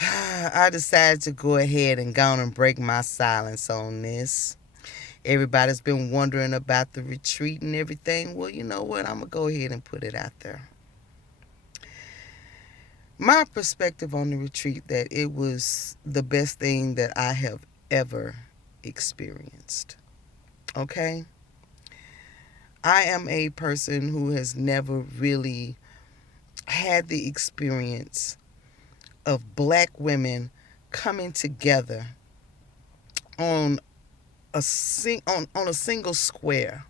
I decided to go ahead and go on and break my silence on this. Everybody's been wondering about the retreat and everything. Well, you know what? I'm going to go ahead and put it out there. My perspective on the retreat, that it was the best thing that I have ever experienced. Okay? I am a person who has never really had the experience of black women coming together on on a single square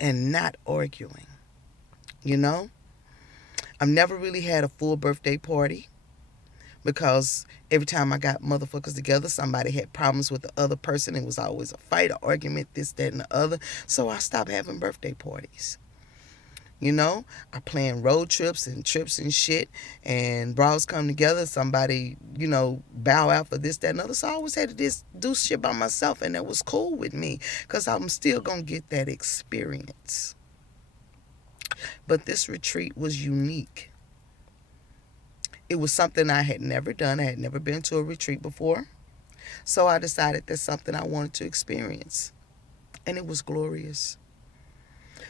and not arguing. You know, I've never really had a full birthday party because every time I got motherfuckers together, somebody had problems with the other person. It was always a fight, an argument, this, that, and the other. So I stopped having birthday parties. You know, I plan road trips and shit, and bros come together. Somebody, bow out for this, that, and other. So I always had to do shit by myself, and that was cool with me because I'm still gonna get that experience. But this retreat was unique. It was something I had never done. I had never been to a retreat before. So I decided that's something I wanted to experience. And it was glorious.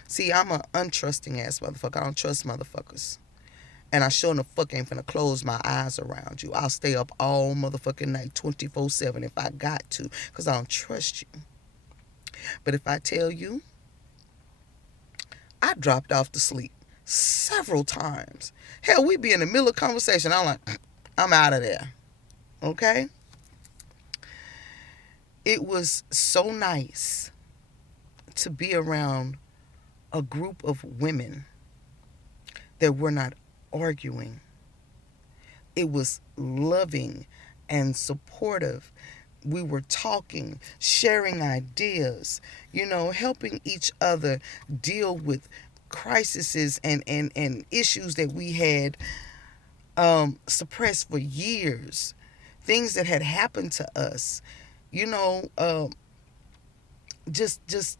See, I'm a untrusting ass motherfucker. I don't trust motherfuckers. And I sure in the fuck ain't finna close my eyes around you. I'll stay up all motherfucking night 24/7 if I got to, because I don't trust you. But if I tell you, I dropped off to sleep several times. Hell, we be in the middle of conversation. I'm like, I'm out of there. Okay? It was so nice to be around a group of women that were not arguing. It was loving and supportive. We were talking, sharing ideas, helping each other deal with crises and issues that we had suppressed for years, things that had happened to us, you know, just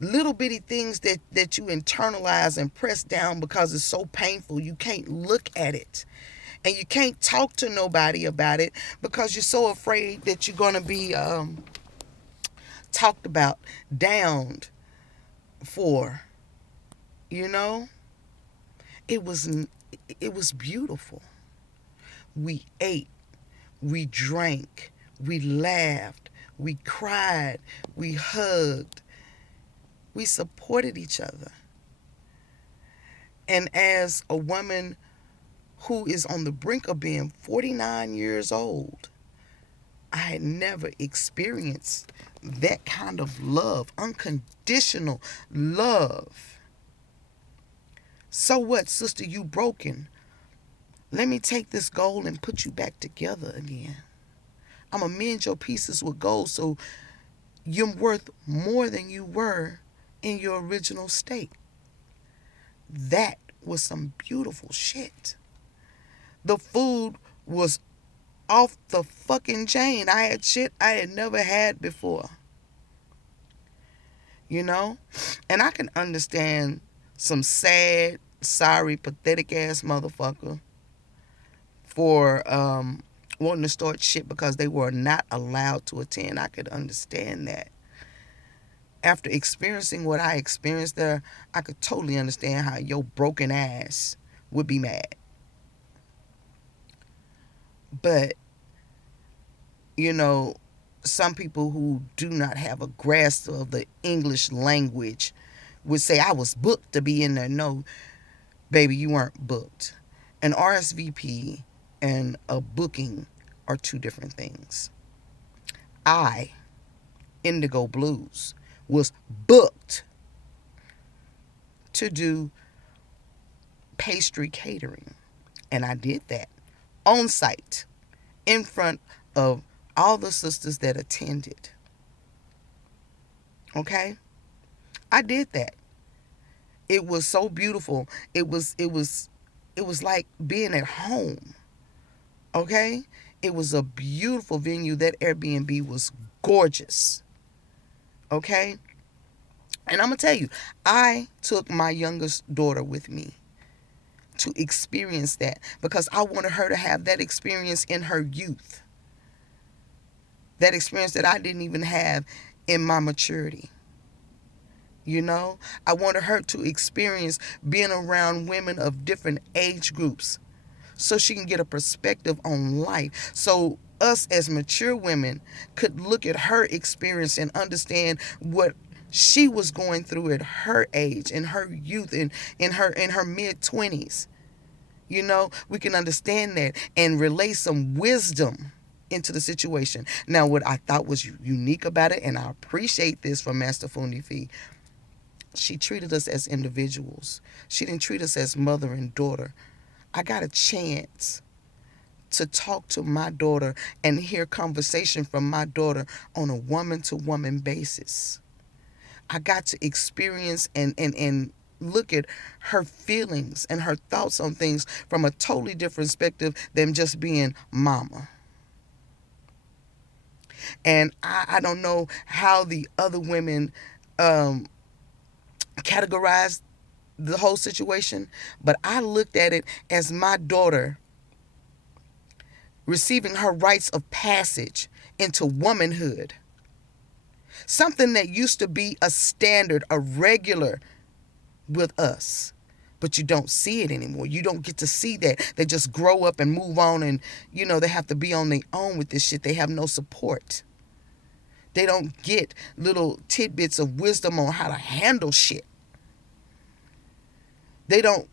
little bitty things that you internalize and press down because it's so painful. You can't look at it. And you can't talk to nobody about it because you're so afraid that you're going to be talked about, downed for, you know? It was it was beautiful. We ate, we drank, we laughed, we cried, we hugged, we supported each other. And as a woman who is on the brink of being 49 years old, I had never experienced that kind of love, unconditional love. So what, sister, you broken? Let me take this gold and put you back together again. I'm going to mend your pieces with gold so you're worth more than you were in your original state. That was some beautiful shit. The food was off the fucking chain. I had shit I had never had before. And I can understand some sad, sorry, pathetic ass motherfucker for wanting to start shit because they were not allowed to attend. I could understand that. After experiencing what I experienced there, I could totally understand how your broken ass would be mad. But, some people who do not have a grasp of the English language would say, I was booked to be in there. No, baby, you weren't booked. An RSVP and a booking are two different things. I, Indigo Blues, was booked to do pastry catering. And I did that on site in front of all the sisters that attended. Okay? I did that. It was so beautiful. It was like being at home. Okay? It was a beautiful venue. That Airbnb was gorgeous. Okay? And I'm going to tell you, I took my youngest daughter with me to experience that, because I wanted her to have that experience in her youth, that experience that I didn't even have in my maturity. You know, I wanted her to experience being around women of different age groups so she can get a perspective on life. So us as mature women could look at her experience and understand what she was going through at her age, in her youth, in her mid-20s. You know, we can understand that and relay some wisdom into the situation. Now, what I thought was unique about it, and I appreciate this from Master Funifi, she treated us as individuals. She didn't treat us as mother and daughter. I got a chance to talk to my daughter and hear conversation from my daughter on a woman-to-woman basis. I got to experience and look at her feelings and her thoughts on things from a totally different perspective than just being mama. And I don't know how the other women categorized the whole situation, but I looked at it as my daughter receiving her rites of passage into womanhood. Something that used to be a standard, a regular with us. But you don't see it anymore. You don't get to see that. They just grow up and move on, and, they have to be on their own with this shit. They have no support. They don't get little tidbits of wisdom on how to handle shit. They don't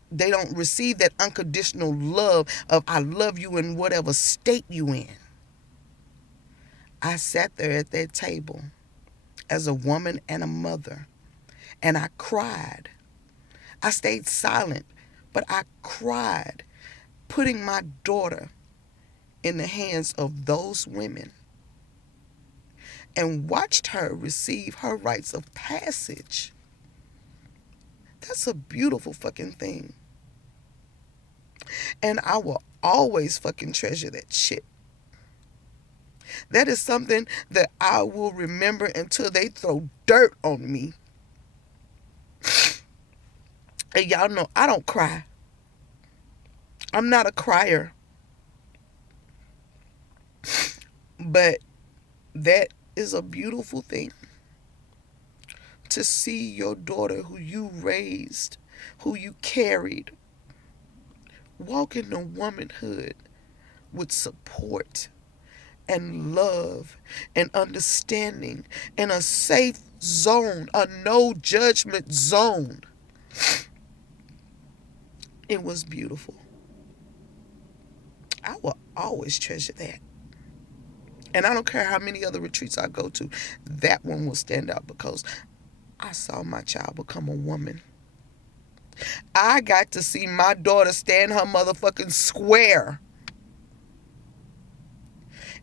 receive that unconditional love of I love you in whatever state you in. I sat there at that table as a woman and a mother, and I cried. I stayed silent, but I cried, putting my daughter in the hands of those women and watched her receive her rites of passage. That's a beautiful fucking thing. And I will always fucking treasure that shit. That is something that I will remember until they throw dirt on me. And y'all know I don't cry. I'm not a crier. But that is a beautiful thing. To see your daughter who you raised, who you carried, walk into womanhood with support and love and understanding in a safe zone, a no judgment zone. It was beautiful. I will always treasure that. And I don't care how many other retreats I go to, that one will stand out because I saw my child become a woman. I got to see my daughter stand her motherfucking square.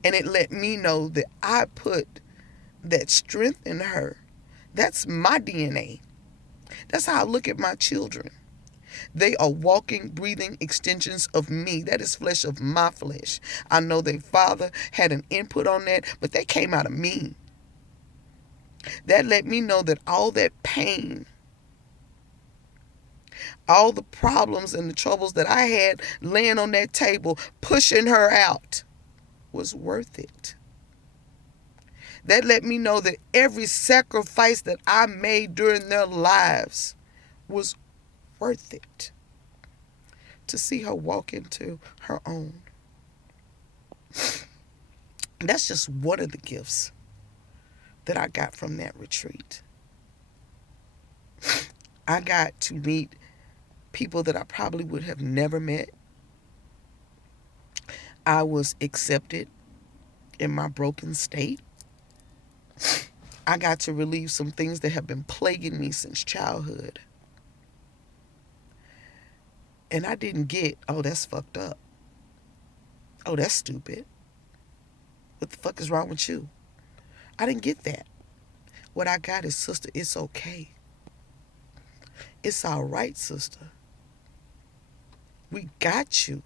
And it let me know that I put that strength in her. That's my DNA. That's how I look at my children. They are walking, breathing extensions of me. That is flesh of my flesh. I know their father had an input on that, but they came out of me. That let me know that all that pain, all the problems and the troubles that I had laying on that table, pushing her out, was worth it. That let me know that every sacrifice that I made during their lives was worth it. To see her walk into her own. That's just one of the gifts that I got from that retreat. I got to meet people that I probably would have never met. I was accepted in my broken state. I got to relieve some things that have been plaguing me since childhood. And I didn't get, oh, that's fucked up. Oh, that's stupid. What the fuck is wrong with you? I didn't get that. What I got is, sister, it's okay. It's all right, sister. We got you.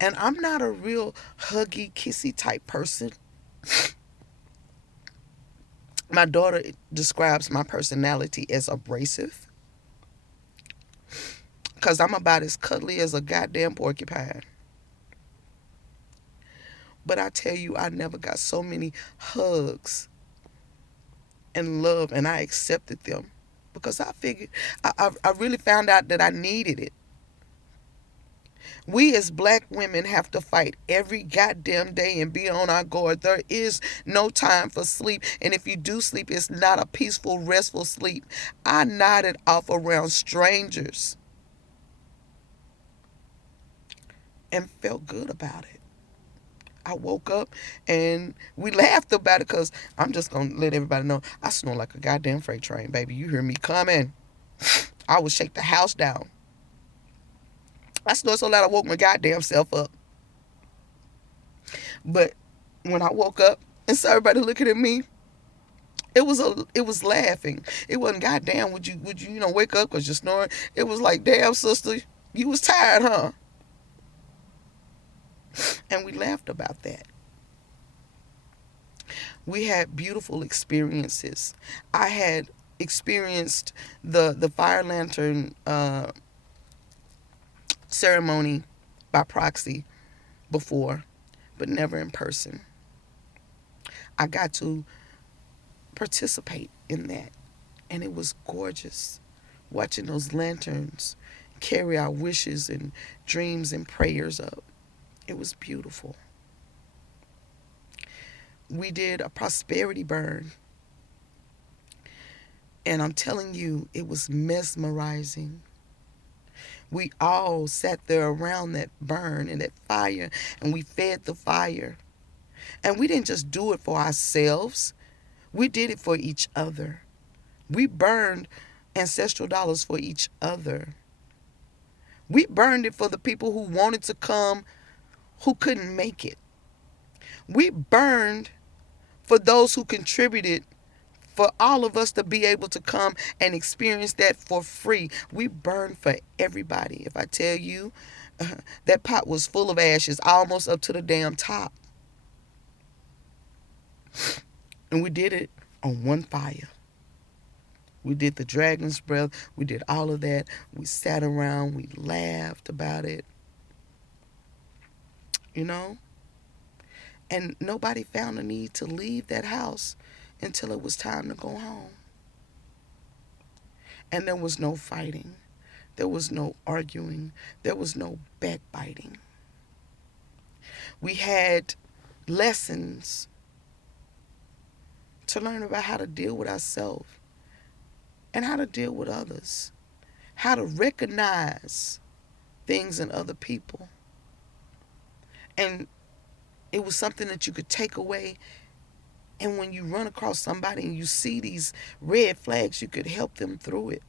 And I'm not a real huggy, kissy type person. My daughter describes my personality as abrasive. because I'm about as cuddly as a goddamn porcupine. But I tell you, I never got so many hugs and love, and I accepted them because I figured, I really found out that I needed it. We as black women have to fight every goddamn day and be on our guard. There is no time for sleep. And if you do sleep, it's not a peaceful, restful sleep. I nodded off around strangers and felt good about it. I woke up and we laughed about it because I'm just going to let everybody know I snore like a goddamn freight train, baby. You hear me coming. I would shake the house down. I snored so loud I woke my goddamn self up. But when I woke up and saw everybody looking at me, it was laughing. It wasn't goddamn would you wake up because you're snoring. It was like, damn sister, you was tired, huh? And we laughed about that. We had beautiful experiences. I had experienced the fire lantern ceremony by proxy before, but never in person. I got to participate in that, and it was gorgeous watching those lanterns carry our wishes and dreams and prayers up. It was beautiful. We did a prosperity burn, and I'm telling you, it was mesmerizing. We all sat there around that burn and that fire, and we fed the fire. And we didn't just do it for ourselves. We did it for each other. We burned ancestral dollars for each other. We burned it for the people who wanted to come who couldn't make it. We burned for those who contributed for all of us to be able to come and experience that for free. We burned for everybody. If I tell you, that pot was full of ashes, almost up to the damn top. And we did it on one fire. We did the dragon's breath. We did all of that. We sat around. We laughed about it. You know? And nobody found a need to leave that house until it was time to go home. And there was no fighting. There was no arguing. There was no backbiting. We had lessons to learn about how to deal with ourselves and how to deal with others, how to recognize things in other people. And it was something that you could take away, and when you run across somebody and you see these red flags, you could help them through it.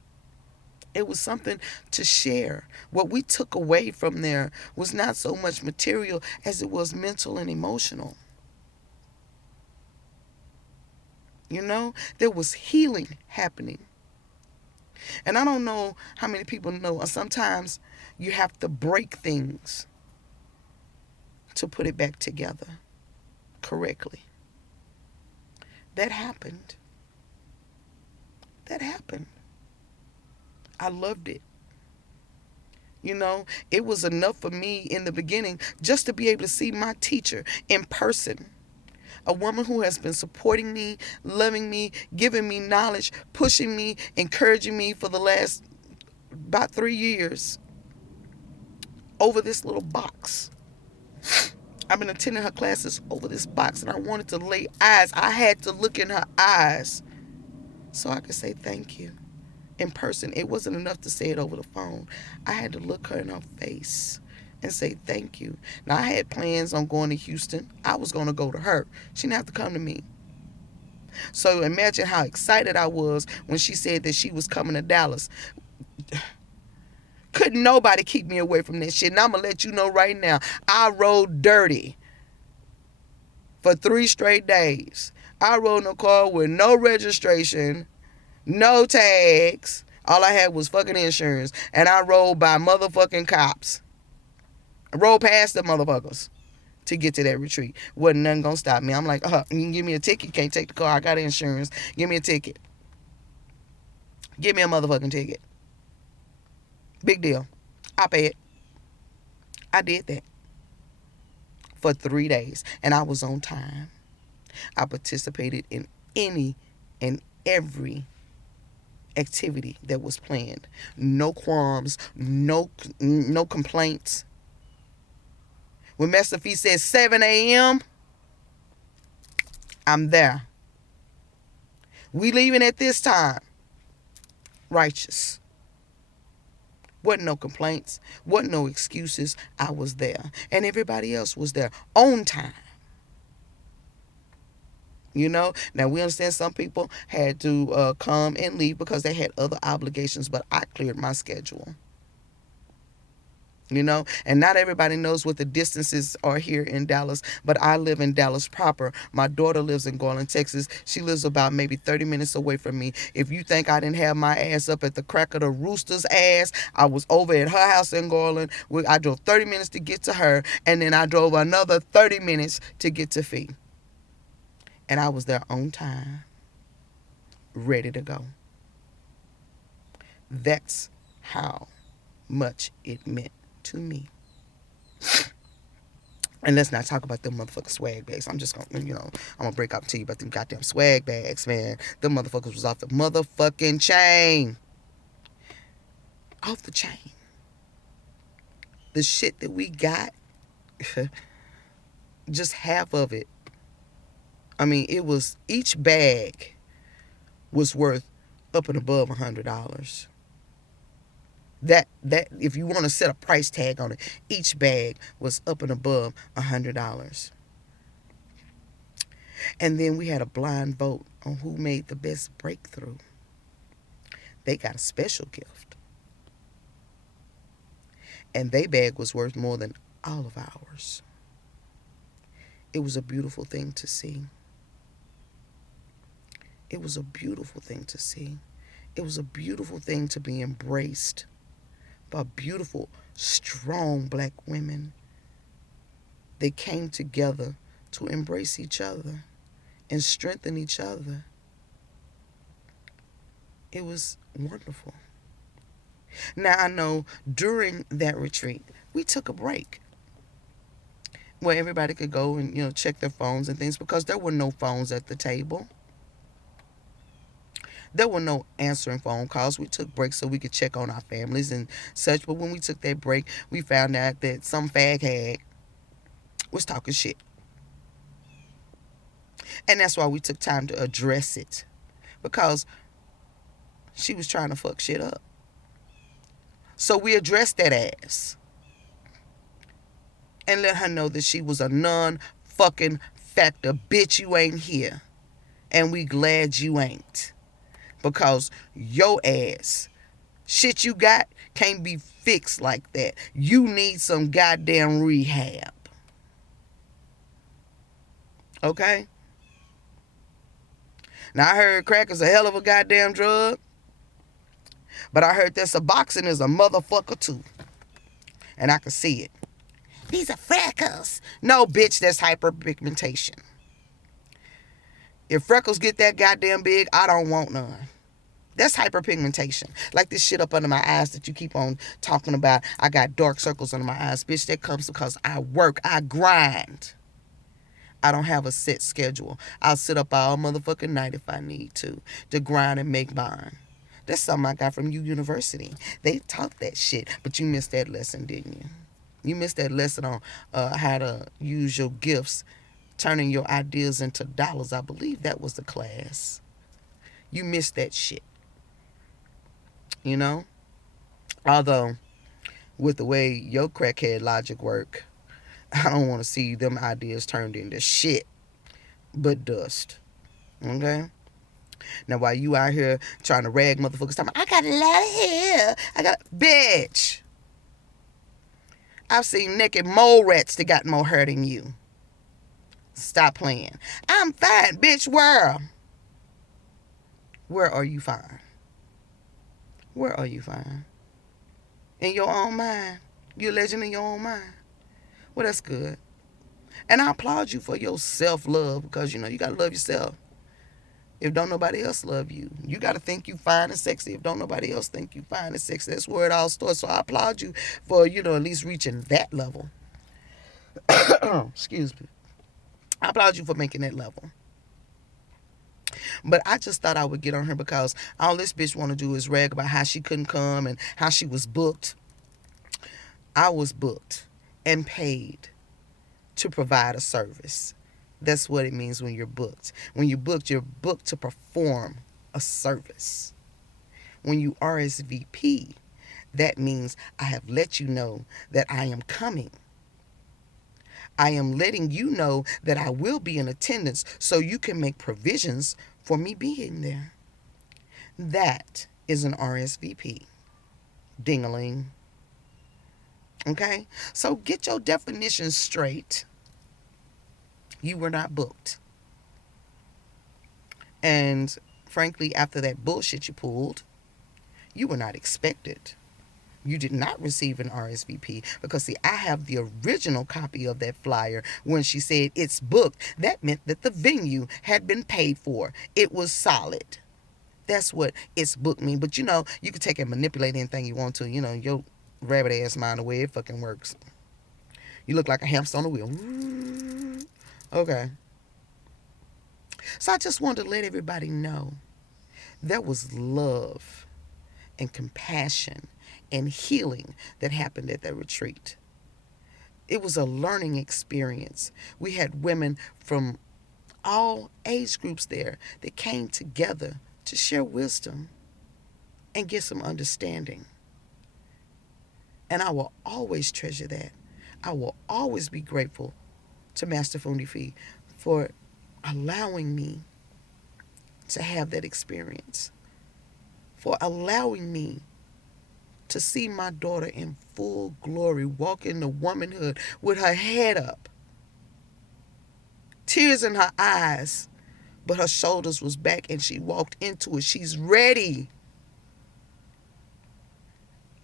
It was something to share. What we took away from there was not so much material as it was mental and emotional. You know, there was healing happening. And I don't know how many people know, sometimes you have to break things to put it back together correctly. That happened. That happened. I loved it. You know, it was enough for me in the beginning just to be able to see my teacher in person. A woman who has been supporting me, loving me, giving me knowledge, pushing me, encouraging me for the last about 3 years over this little box. I've been attending her classes over this box, and I wanted to lay eyes. I had to look in her eyes so I could say thank you in person. It wasn't enough to say it over the phone. I had to look her in her face and say thank you. Now, I had plans on going to Houston. I was going to go to her. She didn't have to come to me. So imagine how excited I was when she said that she was coming to Dallas. Couldn't nobody keep me away from this shit. And I'm going to let you know right now, I rode dirty for 3 straight days. I rode in a car with no registration, no tags. All I had was fucking insurance. And I rode by motherfucking cops. I rode past the motherfuckers to get to that retreat. Wasn't nothing gonna stop me. I'm like, you can give me a ticket. You can't take the car. I got insurance. Give me a ticket. Give me a motherfucking ticket. Big deal. I bet I did that for 3 days, and I was on time. I participated in any and every activity that was planned. No qualms, no complaints. When Master Fee said 7 a.m., I'm there. We leaving at this time. Righteous. Wasn't no complaints. Wasn't no excuses. I was there. And everybody else was there on time. You know, now we understand some people had to come and leave because they had other obligations, but I cleared my schedule. You know, and not everybody knows what the distances are here in Dallas, but I live in Dallas proper. My daughter lives in Garland, Texas. She lives about maybe 30 minutes away from me. If you think I didn't have my ass up at the crack of the rooster's ass, I was over at her house in Garland. I drove 30 minutes to get to her, and then I drove another 30 minutes to get to Fee. And I was there on time, ready to go. That's how much it meant to me. And let's not talk about them motherfucking swag bags. I'm just gonna, I'm gonna break up to you about them goddamn swag bags, man. Them motherfuckers was off the motherfucking chain. Off the chain. The shit that we got, just half of it. I mean, it was, each bag was worth up and above $100. That if you want to set a price tag on it, each bag was up and above $100. And then we had a blind vote on who made the best breakthrough. They got a special gift, and their bag was worth more than all of ours. It was a beautiful thing to see. It was a beautiful thing to see. It was a beautiful thing to be embraced by beautiful, strong black women. They came together to embrace each other and strengthen each other. It was wonderful. Now, I know during that retreat, we took a break where everybody could go and, check their phones and things, because there were no phones at the table. There were no answering phone calls. We took breaks so we could check on our families and such. But when we took that break, we found out that some fag hag was talking shit. And that's why we took time to address it. Because she was trying to fuck shit up. So we addressed that ass. And let her know that she was a non-fucking factor. Bitch, you ain't here. And we glad you ain't. Because your ass, shit you got, can't be fixed like that. You need some goddamn rehab. Okay? Now, I heard crack is a hell of a goddamn drug. But I heard that Suboxone is a motherfucker too. And I can see it. These are freckles. No, bitch, that's hyperpigmentation. If freckles get that goddamn big, I don't want none. That's hyperpigmentation. Like this shit up under my eyes that you keep on talking about. I got dark circles under my eyes. Bitch, that comes because I work. I grind. I don't have a set schedule. I'll sit up all motherfucking night if I need to grind and make mine. That's something I got from University. They taught that shit, but you missed that lesson, didn't you? You missed that lesson on how to use your gifts, turning your ideas into dollars. I believe that was the class. You missed that shit. You know? Although, with the way your crackhead logic work, I don't want to see them ideas turned into shit but dust. Okay? Now, while you out here trying to rag motherfuckers, talking, I got a lot of hair. Bitch. I've seen naked mole rats that got more hair than you. Stop playing. I'm fine, bitch. Where are you fine? Where are you fine? In your own mind. You're a legend in your own mind. Well, that's good. And I applaud you for your self-love, because, you got to love yourself. if don't nobody else love you. You got to think you fine and sexy if don't nobody else think you fine and sexy. That's where it all starts. So I applaud you for, at least reaching that level. Excuse me. I applaud you for making that level. But I just thought I would get on her because all this bitch want to do is rag about how she couldn't come and how she was booked. I was booked and paid to provide a service. That's what it means when you're booked. When you're booked to perform a service. When you RSVP, that means I have let you know that I am coming. I am letting you know that I will be in attendance so you can make provisions for me being there. That is an RSVP. Ding-a-ling. Okay? So get your definitions straight. You were not booked. And frankly, after that bullshit you pulled, you were not expected. You did not receive an RSVP because, see, I have the original copy of that flyer when she said it's booked. That meant that the venue had been paid for. It was solid. That's what it's booked mean. But, you can take and manipulate anything you want to. Your rabbit ass mind the way it fucking works. You look like a hamster on a wheel. Okay. So I just wanted to let everybody know there was love and compassion and healing that happened at that retreat. It was a learning experience. We had women from all age groups there that came together to share wisdom and get some understanding. And I will always treasure that. I will always be grateful to Master Fundifi for allowing me to have that experience, for allowing me to see my daughter in full glory, walk into womanhood with her head up, tears in her eyes, but her shoulders was back and she walked into it. She's ready.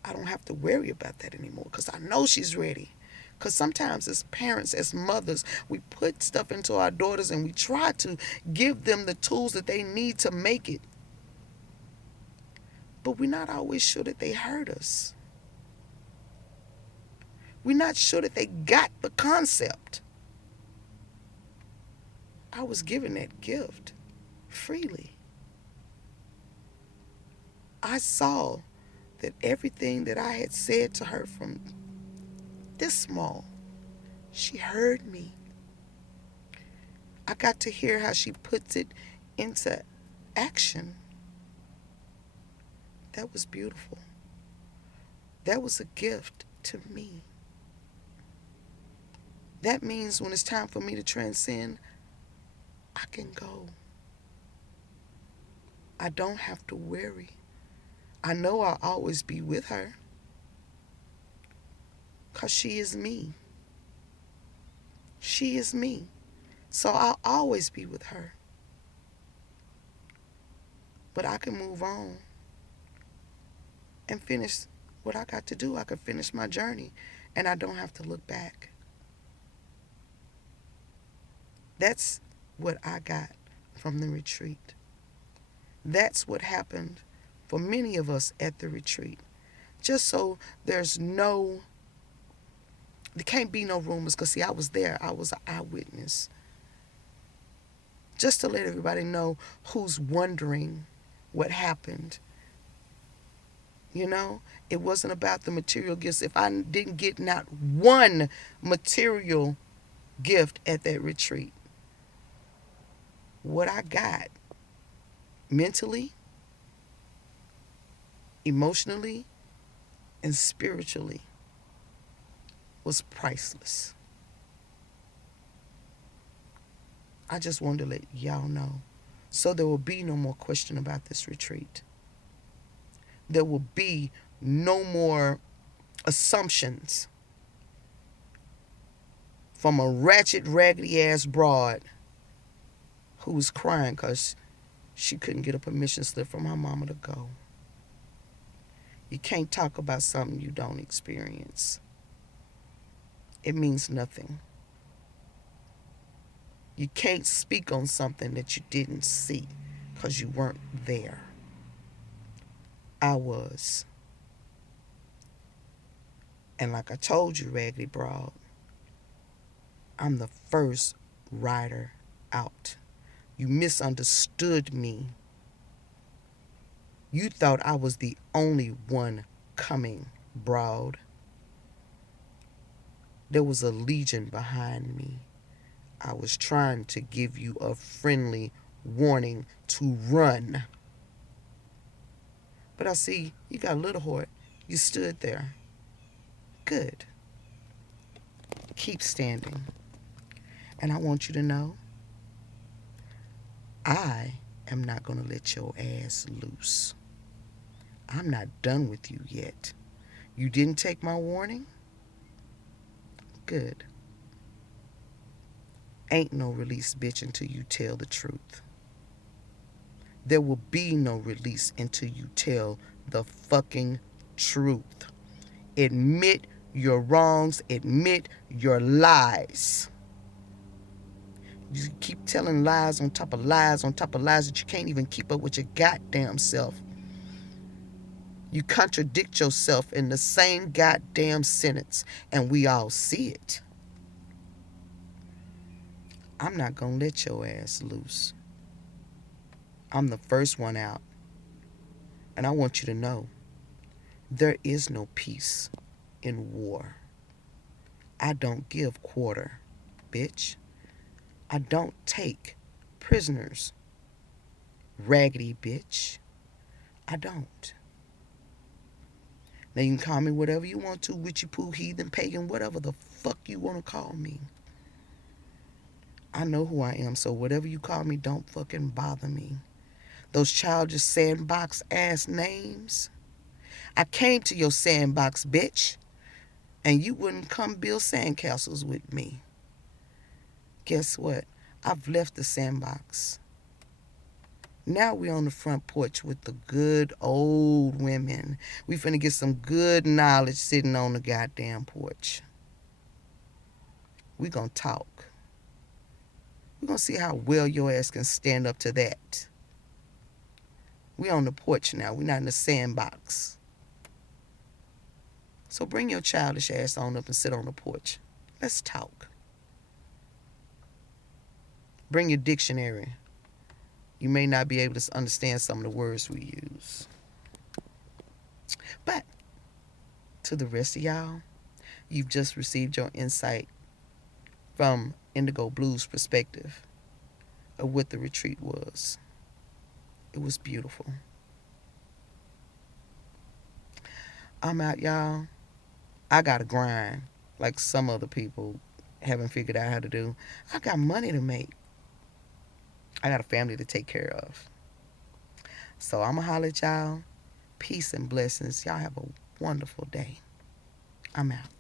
I don't have to worry about that anymore because I know she's ready. Because sometimes as parents, as mothers, we put stuff into our daughters and we try to give them the tools that they need to make it. But we're not always sure that they heard us. We're not sure that they got the concept. I was given that gift freely. I saw that everything that I had said to her from this small, she heard me. I got to hear how she puts it into action. That was beautiful. That was a gift to me. That means when it's time for me to transcend, I can go. I don't have to worry. I know I'll always be with her because she is me. She is me. So I'll always be with her. But I can move on and finish what I got to do. I can finish my journey and I don't have to look back. That's what I got from the retreat. That's what happened for many of us at the retreat. Just so there can't be no rumors, because see, I was there. I was an eyewitness. Just to let everybody know who's wondering what happened. It wasn't about the material gifts. If I didn't get not one material gift at that retreat, what I got mentally, emotionally, and spiritually was priceless. I just wanted to let y'all know so there will be no more question about this retreat. There will be no more assumptions from a ratchet, raggedy ass broad who was crying because she couldn't get a permission slip from her mama to go. You can't talk about something you don't experience. It means nothing. You can't speak on something that you didn't see because you weren't there. I was. And like I told you, Raggedy Broad, I'm the first rider out. You misunderstood me. You thought I was the only one coming, Broad. There was a legion behind me. I was trying to give you a friendly warning to run. But I see you got a little heart. You stood there. Good. Keep standing. And I want you to know, I am not going to let your ass loose. I'm not done with you yet. You didn't take my warning? Good. Ain't no release, bitch, until you tell the truth. There will be no release until you tell the fucking truth. Admit your wrongs. Admit your lies. You keep telling lies on top of lies on top of lies that you can't even keep up with your goddamn self. You contradict yourself in the same goddamn sentence, and we all see it. I'm not gonna let your ass loose. I'm the first one out. And I want you to know, there is no peace in war. I don't give quarter, bitch. I don't take prisoners, raggedy bitch. I don't. Now you can call me whatever you want to, witchy poo, heathen, pagan, whatever the fuck you want to call me. I know who I am, so whatever you call me, don't fucking bother me. Those childish sandbox ass names. I came to your sandbox, bitch, and you wouldn't come build sandcastles with me. Guess what? I've left the sandbox. Now we're on the front porch with the good old women. We finna get some good knowledge sitting on the goddamn porch. We gonna talk. We gonna see how well your ass can stand up to that. We on the porch now. We not in the sandbox. So bring your childish ass on up and sit on the porch. Let's talk. Bring your dictionary. You may not be able to understand some of the words we use. But to the rest of y'all, you've just received your insight from Indigo Blues' perspective of what the retreat was. It was beautiful. I'm out, y'all. I got to grind like some other people haven't figured out how to do. I got money to make. I got a family to take care of. So I'm going to holler at y'all. Peace and blessings. Y'all have a wonderful day. I'm out.